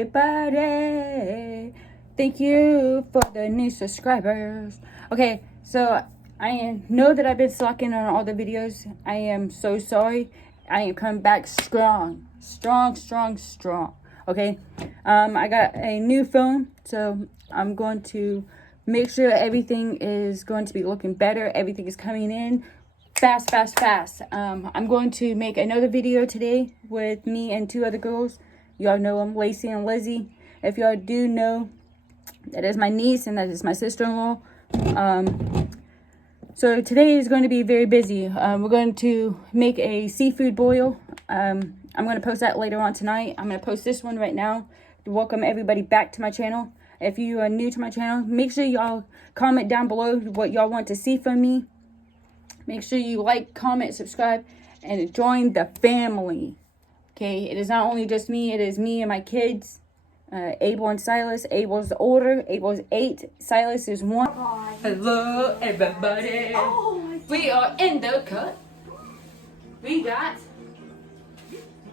everybody. Thank you for the new subscribers. Okay, so I know that I've been slacking on all the videos. I am so sorry. I am coming back strong. Okay, I got a new phone, so I'm going to make sure everything is going to be looking better. Everything is coming in fast. I'm going to make another video today with me and two other girls. Y'all know them, Lacey and Lizzie. If y'all do know, that is my niece and that is my sister-in-law. So today is going to be very busy. We're going to make a seafood boil. I'm going to post that later on tonight. I'm going to post this one right now to welcome everybody back to my channel. If you are new to my channel, make sure y'all comment down below what y'all want to see from me. Make sure you like, comment, subscribe, and join the family. Okay, it is not only just me, it is me and my kids, Abel and Silas. Abel's older, Abel's 8, Silas is 1. Hello, everybody. We are in the cut. We got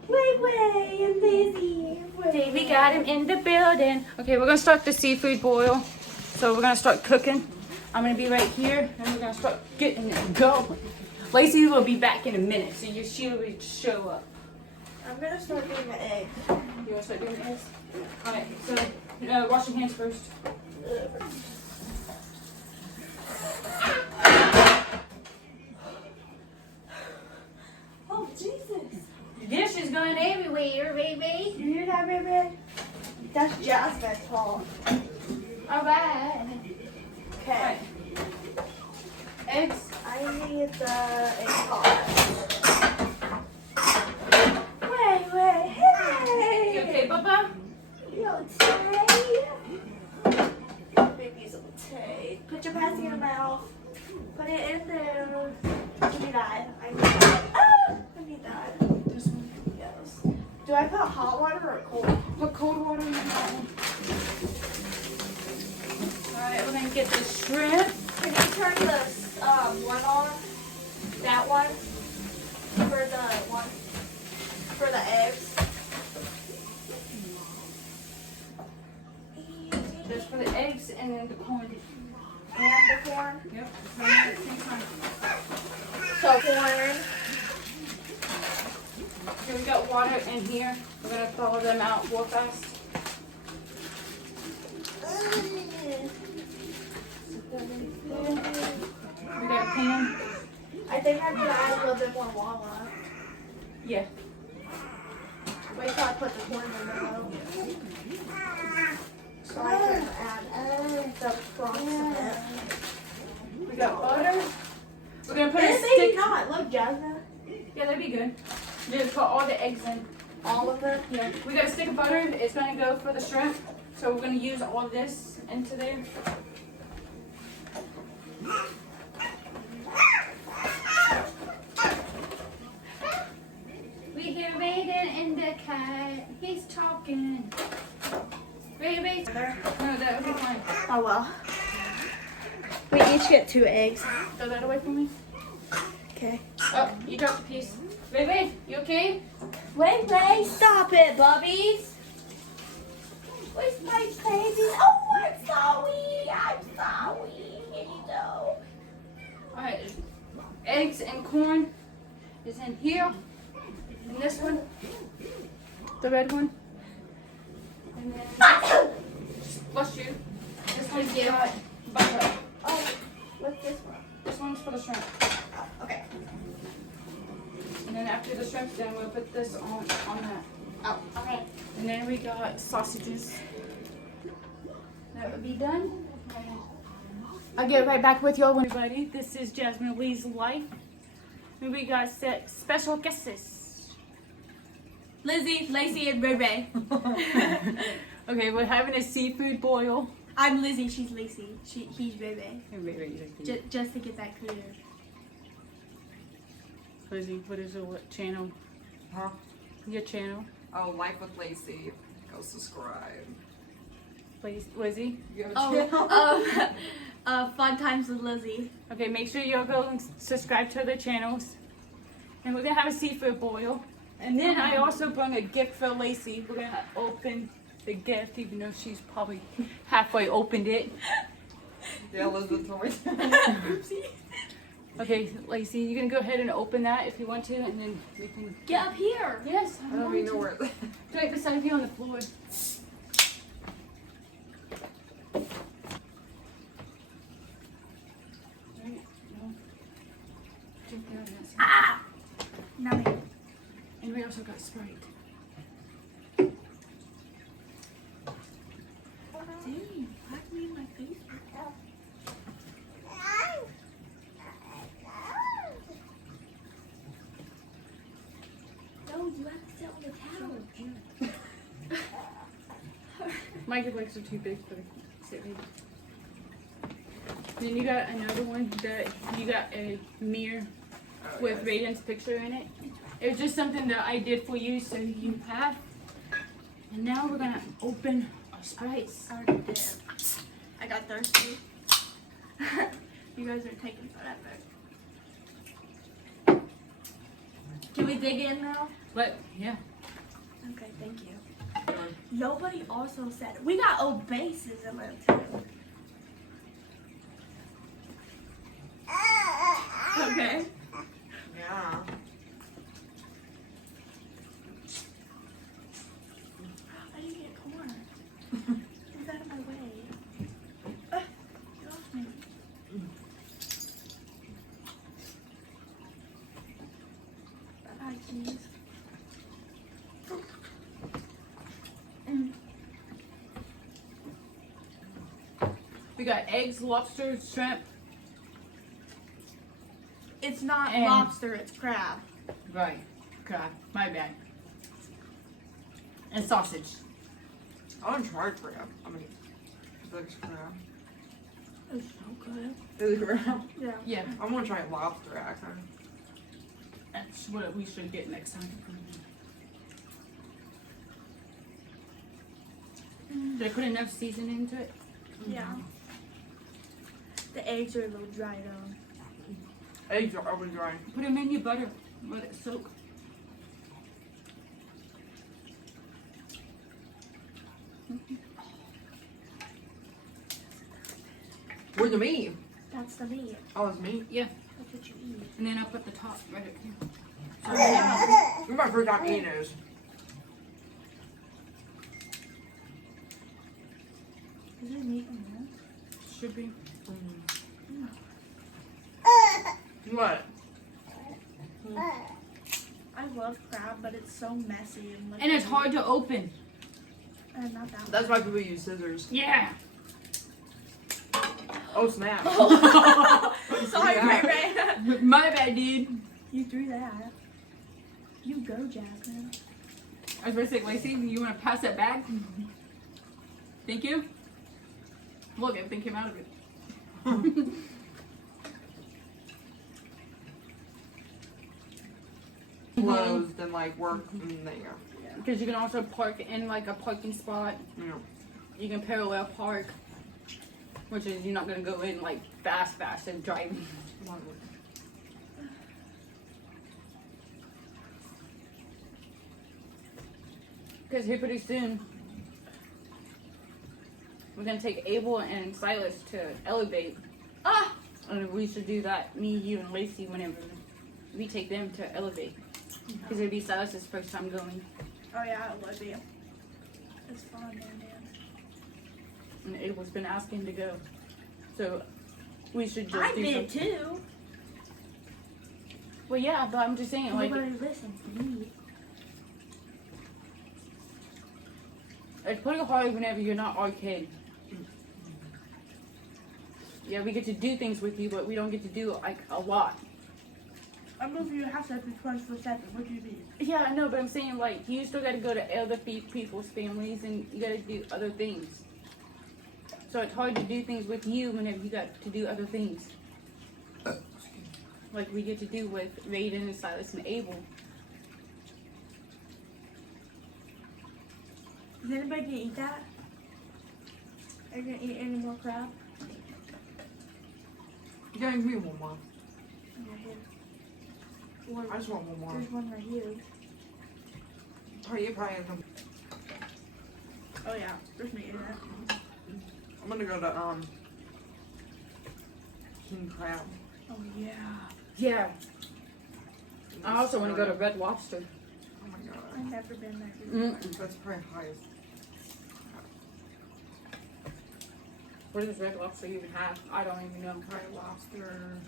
Way and Lizzie. we got him in the building. Okay, we're gonna start the seafood boil. So we're gonna start cooking. I'm gonna be right here, and we're gonna start getting it going. Lacey will be back in a minute, so she will show up. I'm gonna start doing the eggs. You wanna start doing the eggs? Alright, so wash your hands first. Oh, Jesus. The dish is going everywhere, baby. You hear that, baby? That's Jasmine's fault. Alright. Okay. Eggs. I need the egg pot. Wait. You Hey. okay, Papa? Yo, Tay. Baby's little Tay. Put your passy in the mouth. Put it in there. Give me that. I need that. Ah, I need that. This one. Yes. Do I put hot water or cold? Put cold water in that one. Alright, we're gonna get the shrimp. Can you turn this one on? That one? For the eggs? Just for the eggs and then the corn. And the corn? Yep. It's running at the same time. So corn. Okay, we got water in here. We're gonna thaw them out real fast. We got a pan. I think I'm gonna add a little bit more water. Yeah. Wait till I put the corn in the middle. So I can add the crust in it. We got butter. We're gonna put a Maybe stick. not. Look, Jasmine. Yeah, that'd be good. Just put all the eggs in. All of it. Yeah. We got a stick of butter. It's gonna go for the shrimp. So we're gonna use all this into there. We hear Raiden in the cat. He's talking. Raiden. No, that would be fine. Oh well. We each get 2 eggs. Throw that away from me. Okay. Oh, you dropped a piece. Raiden, you okay? Wait. Stop it, bubbies. Where's my baby? Oh, I'm sorry. Here you go. Alright. Eggs and corn is in here. And this one. The red one. And then bless you. This one's got butter. Oh, what's this one? This one's for the shrimp. Okay. And then after the shrimp, then we'll put this on that. Oh, okay. And then we got sausages. That would be done. I'll get right back with y'all, everybody. This is Jasmine Lee's life. And we got special guests. Lizzie, Lacey, and Ray Ray. Okay, we're having a seafood boil. I'm Lizzie, she's Lacey. He's Ray Ray. Just to get that clear. Lizzie, what is your channel? Huh? Your channel? Oh, Life with Lacey. Go subscribe. Please, Lizzie. You have a channel? Fun Times with Lizzie. Okay, make sure y'all go and subscribe to their channels. And we're gonna have a seafood boil. And then I also brought a gift for Lacey. We're gonna open the gift, even though she's probably halfway opened it. Yeah, Elizabeth toys. Oopsie. Okay, Lacey, you're gonna go ahead and open that if you want to, and then we can Get up here. Yes, I don't even know where it's right beside you on the floor. Right, no. Drink there, that's it. Ah! Now me. And we also got Sprite. Dang, why me in my face? No, you have to sit on the towel. My legs are too big for the sit lady. Then you got another one that you got a mirror with Raiden's picture in it. It was just something that I did for you, so you have. And now we're gonna open our Sprites. I already did. I got thirsty. You guys are taking forever. Can we dig in now? But yeah, Okay, thank you. Nobody also said we got obeses in there too. Okay. Yeah. I didn't get corn. Get out of my way. Get off me. Bye, cheese. we got eggs, lobster, shrimp. It's not And- lobster, it's crab. Right, crap, my bad. And sausage. I want to try crab. I mean, it's crab. It's so good. Is it crab? Yeah. Yeah, I want to try lobster actually. that's what we should get next time. Did I put enough seasoning into it? Yeah. The eggs are a little dry though. Eggs are over dry. Put them in your butter. Let it soak. Where's the meat? That's the meat. Oh, it's meat. Yeah, That's what you eat. and then I'll put the top right up here. This is my first time eating this. Is there meat in there? Should be. What? I love crab, but it's so messy and And it's hard to open. Not that That's why people use scissors. Yeah. Oh snap! Sorry, Yeah. Ray Ray. My bad, dude. You threw that. You go, Jasmine. I was going to say, Lacey, you want to pass that back? Thank you. Look, everything came out of it. Closed and like work and there. Because you can also park in like a parking spot. You know. You can parallel park, which is you're not going to go in like fast and driving. Because here pretty soon, we're going to take Abel and Silas to Elevate. Ah! And we should do that, me, you, and Lacey, whenever we take them to Elevate. Because it'd be Silas's first time going. Oh yeah, it would be. It's fun, man. And Abel's been asking to go. So we should just I've do been something. too. Well, yeah, but I'm just saying, like, Nobody listens to me. it's pretty hard whenever you're not our kid. Yeah, we get to do things with you, but we don't get to do like a lot. I move your house every 24/7. What do you mean? Yeah, I know, but I'm saying like you still got to go to other people's families, and you got to do other things. So it's hard to do things with you whenever you got to do other things. Like we get to do with Raiden and Silas and Abel. Is anybody gonna eat that? Are you gonna eat any more crab? You gotta give me one more. Yeah, here. Or I just want one more. there's one right here. Oh, you probably have some. Oh yeah, there's meat in it. I'm gonna go to King Crab. Oh yeah. Yeah. I also want to go to Red Lobster. Oh my god. I've never been there. Mm-mm. That's probably highest. What does Red Lobster even have? I don't even know. Red Lobster.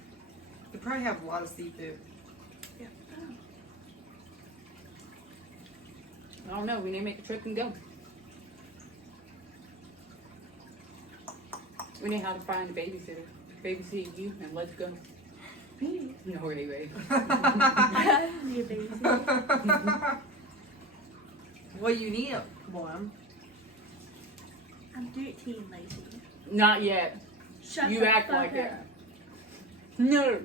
They probably have a lot of seafood. Yeah. I don't know. We need to make a trip and go. We need how to find a babysitter. Babysit you and let's go. Me? No way, way. I don't need a babysitter. Well, you need one. I'm 13, Lacey. Not yet. Shut You the act fuck like up. it. No.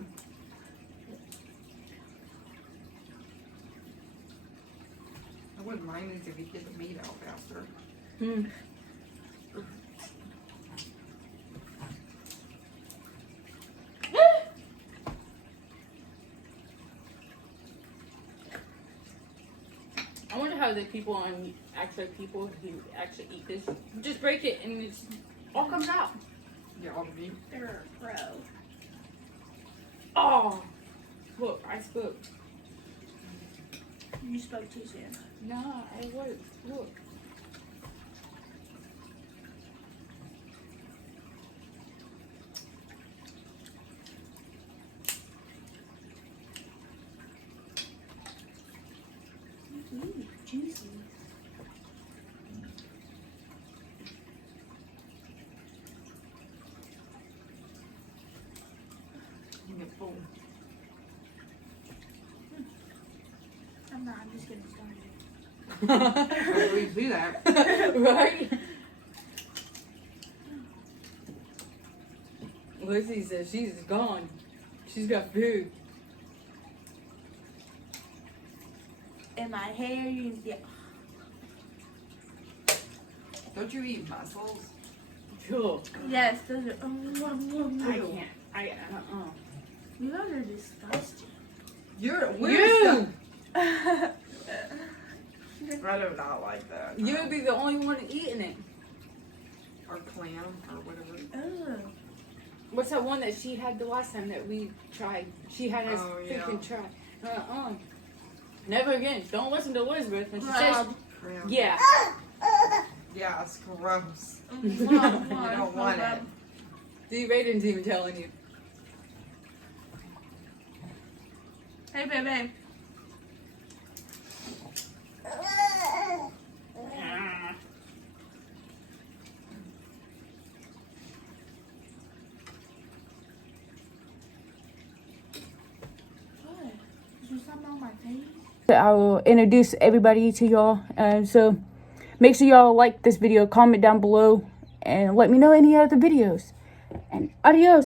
I wouldn't mind it if you get the meat out faster. Hmm. I wonder how the people on people who actually eat this just break it and it's all comes out. Yeah, all the meat. They're a pro. Oh, look, I spoke. You spoke too soon. Nah, I was. Look. Ooh, juicy. You get full. I'm not. I'm just getting started. I really do that. Right? Lizzie says she's gone. She's got food. In my hair, you can get. Don't you eat mussels? Cool. Yes, those are. I can't. You guys are disgusting. You're You! I do not like that. You would be the only one eating it. Or clam or whatever. Ugh. What's that one that she had the last time that we tried? She had us Oh, yeah. freaking try. Never again. Don't listen to Elizabeth when she says. Crab. Crab. Yeah. Yeah, it's gross. You don't want it. See, Raiden's even telling you. Hey, baby. What? Is there something on my face? I will introduce everybody to y'all. So make sure y'all like this video, comment down below, and let me know any other videos. And adios.